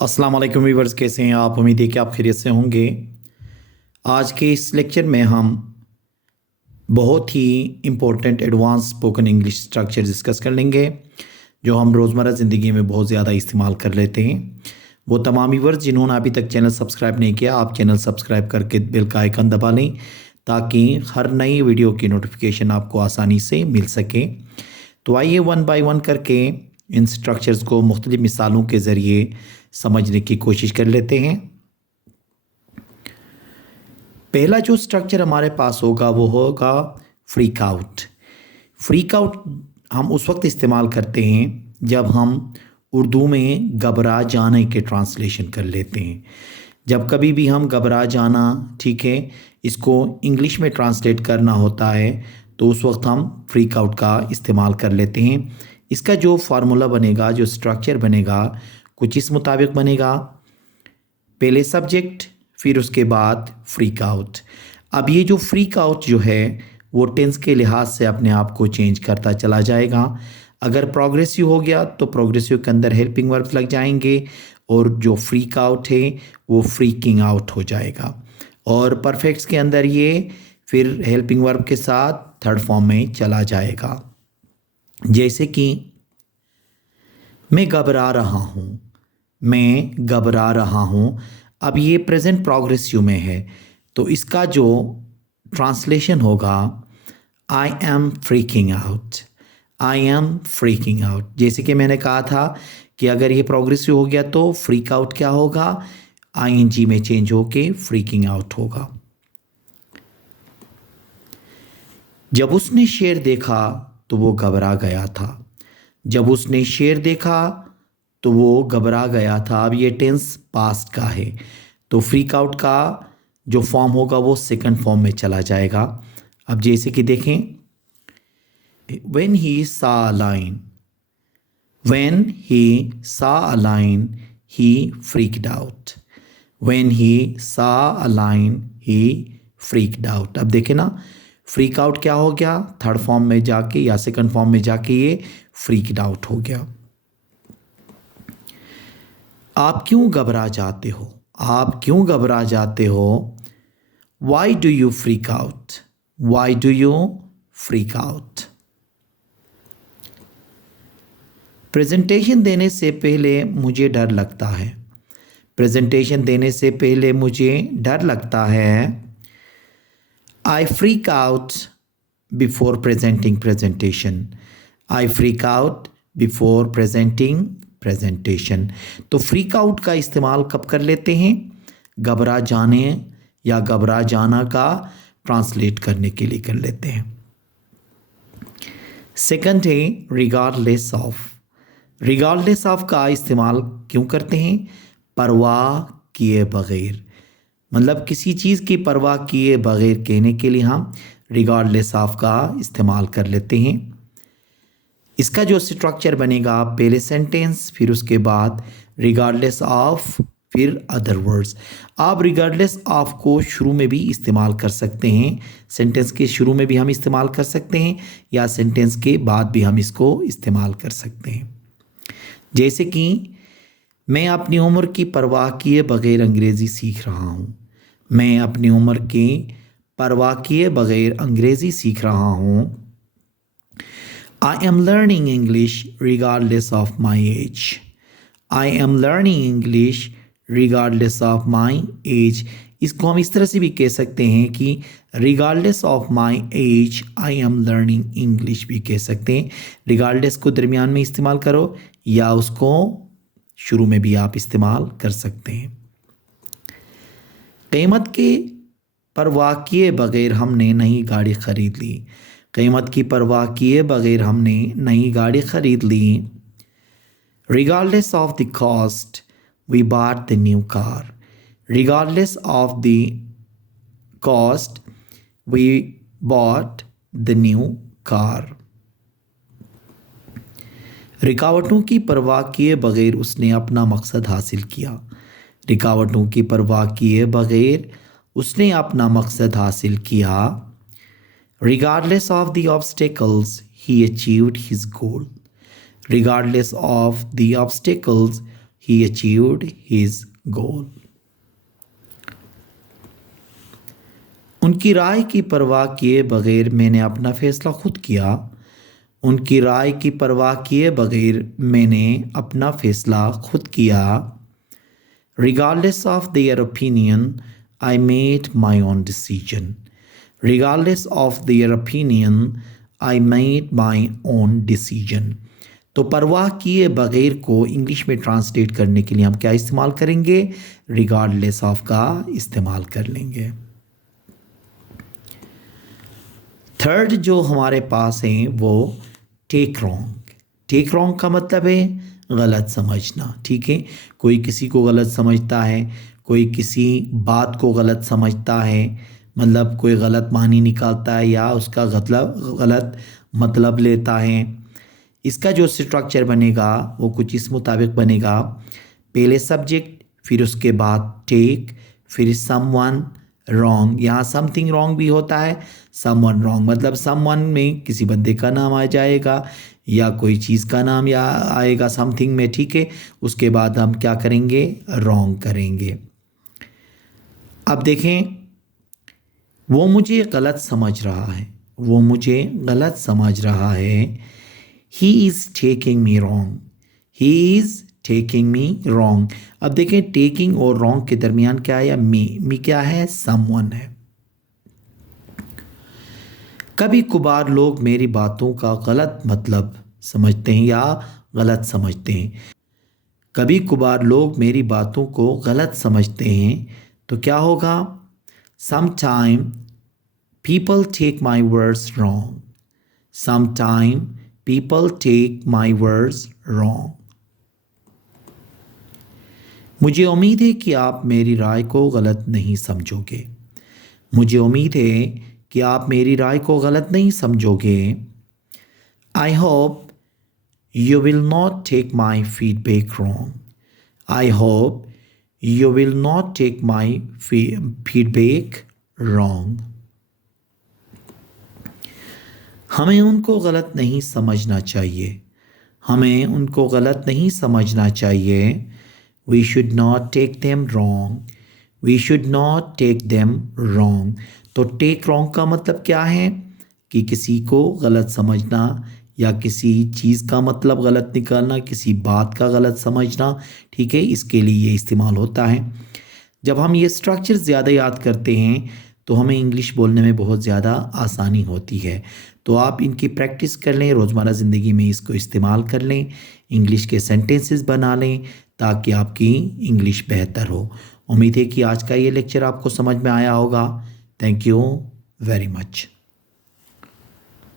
अस्सलाम वालेकुम व्यूवर्स, कैसे हैं आप? उम्मीद है कि आप खैरियत से होंगे। आज के इस लेक्चर में हम बहुत ही important advance spoken English structure discuss कर लेंगे जो हम रोज़मर्रा ज़िंदगी में बहुत ज़्यादा इस्तेमाल कर लेते हैं। वो तमाम व्यूवर्स जिन्होंने अभी तक चैनल सब्सक्राइब नहीं किया, आप चैनल सब्सक्राइब करके बेल का आइकन दबा लें ताकि हर नई वीडियो की नोटिफिकेशन आपको आसानी से मिल सके। तो आइए वन बाय वन करके इन स्ट्रक्चर्स को मुख्तलिफ मिसालों के ज़रिए समझने की कोशिश कर लेते हैं। पहला जो स्ट्रक्चर हमारे पास होगा वो होगा फ्रीक आउट। फ्रीक आउट हम उस वक्त इस्तेमाल करते हैं जब हम उर्दू में घबरा जाने के ट्रांसलेशन कर लेते हैं। जब कभी भी हम घबरा जाना, ठीक है, इसको इंग्लिश में ट्रांसलेट करना होता है तो उस वक्त हम फ्रीक आउट का इस्तेमाल कर लेते हैं। इसका जो फार्मूला बनेगा, जो स्ट्रक्चर बनेगा, कुछ इस मुताबिक बनेगा। पहले सब्जेक्ट, फिर उसके बाद फ्रीक आउट। अब ये जो फ्रीक आउट जो है वो टेंस के लिहाज से अपने आप को चेंज करता चला जाएगा। अगर प्रोग्रेसिव हो गया तो प्रोग्रेसिव के अंदर हेल्पिंग वर्ब्स लग जाएंगे और जो फ्रीक आउट है वो फ्रीकिंग आउट हो जाएगा। और परफेक्ट्स के अंदर ये फिर हेल्पिंग वर्ब के साथ थर्ड फॉर्म में चला जाएगा। जैसे कि मैं घबरा रहा हूँ, मैं घबरा रहा हूँ। अब ये प्रेजेंट प्रोग्रेसिव में है तो इसका जो ट्रांसलेशन होगा I am freaking out, I am freaking out. जैसे कि मैंने कहा था कि अगर ये प्रोग्रेसिव हो गया तो फ्रीक आउट क्या होगा, आईएनजी में चेंज होके फ्रीकिंग आउट होगा। जब उसने शेर देखा तो वो घबरा गया था, जब उसने शेर देखा तो वो घबरा गया था। अब ये टेंस पास्ट का है तो फ्रीक आउट का जो फॉर्म होगा वो सेकंड फॉर्म में चला जाएगा। अब जैसे कि देखें, when he saw a line, when he saw a line he freaked out, when he saw a line he freaked out. अब देखें ना, फ्रीक आउट क्या हो गया, थर्ड फॉर्म में जाके या सेकंड फॉर्म में जाके ये फ्रीक्ड आउट हो गया। आप क्यों घबरा जाते हो, आप क्यों घबरा जाते हो। Why do you freak out, why do you freak out. Presentation देने से पहले मुझे डर लगता है, प्रेजेंटेशन देने से पहले मुझे डर लगता है। I freak out before presenting presentation, I freak out before presenting presentation. तो फ्रीक आउट का इस्तेमाल कब कर लेते हैं, घबरा जाने या घबरा जाना का ट्रांसलेट करने के लिए कर लेते हैं। सेकंड है रिगार्डलेस ऑफ। रिगार्डलेस ऑफ का इस्तेमाल क्यों करते हैं, परवाह किए बगैर, मतलब किसी चीज़ की परवाह किए बगैर कहने के लिए हम रिगार्डलेस ऑफ का इस्तेमाल कर लेते हैं। इसका जो स्ट्रक्चर बनेगा, पहले सेंटेंस, फिर उसके बाद रिगार्डलेस ऑफ, फिर अदर वर्ड्स। आप रिगार्डलेस ऑफ को शुरू में भी इस्तेमाल कर सकते हैं, सेंटेंस के शुरू में भी हम इस्तेमाल कर सकते हैं या सेंटेंस के बाद भी हम इसको इस्तेमाल कर सकते हैं। जैसे कि मैं अपनी उम्र की परवाह किए बगैर अंग्रेज़ी सीख रहा हूँ, मैं अपनी उम्र की परवाह किए बगैर अंग्रेज़ी सीख रहा हूँ। I am learning English regardless of my age. I am learning English regardless of my age. इसको हम इस तरह से भी कह सकते हैं कि regardless of my age I am learning English भी कह सकते हैं। regardless को दरमियान में इस्तेमाल करो या उसको शुरू में भी आप इस्तेमाल कर सकते हैं। कीमत की परवाह किए बगैर हमने नई गाड़ी खरीद ली, कीमत की परवाह किए बगैर हमने नई गाड़ी खरीद ली। Regardless of the cost we bought the new car, regardless of the cost we bought the new car. रुकावटों की परवाह किए बगैर उसने अपना मकसद हासिल किया, रुकावटों की परवाह किए बगैर उसने अपना मकसद हासिल किया। Regardless of the obstacles, he achieved his goal. Regardless of the obstacles, he achieved his goal. उनकी राय की परवाह किए बगैर मैंने अपना फैसला खुद किया। उनकी राय की परवाह किए बगैर मैंने अपना फैसला खुद किया। Regardless of their opinion, I made my own decision. Regardless of their opinion, I made my own decision. तो परवाह किए बगैर को इंग्लिश में ट्रांसलेट करने के लिए हम क्या इस्तेमाल करेंगे? रिगार्डलेस ऑफ का इस्तेमाल कर लेंगे। थर्ड जो हमारे पास है वो टेक रॉन्ग। टेक रॉन्ग का मतलब है गलत समझना। ठीक है, कोई किसी को गलत समझता है, कोई किसी बात को गलत समझता है, मतलब कोई गलत मानी निकालता है या उसका गलत मतलब लेता है। इसका जो स्ट्रक्चर बनेगा वो कुछ इस मुताबिक बनेगा। पहले सब्जेक्ट, फिर उसके बाद टेक, फिर समवन रॉन्ग। यहाँ समथिंग रॉन्ग भी होता है, समवन रॉन्ग मतलब समवन में किसी बंदे का नाम आ जाएगा या कोई चीज़ का नाम या आएगा समथिंग में। ठीक है, उसके बाद हम क्या करेंगे? रॉन्ग करेंगे। अब देखें, वो मुझे गलत समझ रहा है, वो मुझे गलत समझ रहा है। He is taking me wrong. He is taking me wrong. अब देखें, taking और wrong के दरमियान क्या है? मी क्या है? someone है। कभी कभार लोग मेरी बातों का गलत मतलब समझते हैं या गलत समझते हैं। कभी कभार लोग मेरी बातों को गलत समझते हैं तो क्या होगा? Sometime people take my words wrong. Sometime people take my words wrong. मुझे उम्मीद है कि आप मेरी राय को गलत नहीं समझोगे। मुझे उम्मीद है कि आप मेरी राय को गलत नहीं समझोगे। I hope you will not take my feedback wrong. I hope you will not take my feedback wrong. हमें उनको गलत नहीं समझना चाहिए। हमें उनको गलत नहीं समझना चाहिए। We should not take them wrong. We should not take them wrong. तो take wrong का मतलब क्या है? कि किसी को गलत समझना या किसी चीज़ का मतलब गलत निकालना, किसी बात का गलत समझना। ठीक है, इसके लिए ये इस्तेमाल होता है। जब हम ये स्ट्रक्चर ज़्यादा याद करते हैं तो हमें इंग्लिश बोलने में बहुत ज़्यादा आसानी होती है। तो आप इनकी प्रैक्टिस कर लें, रोज़मर्रा ज़िंदगी में इसको इस्तेमाल कर लें, इंग्लिश के सेंटेंसेस बना लें ताकि आपकी इंग्लिश बेहतर हो। उम्मीद है कि आज का ये लेक्चर आपको समझ में आया होगा। Thank you very much.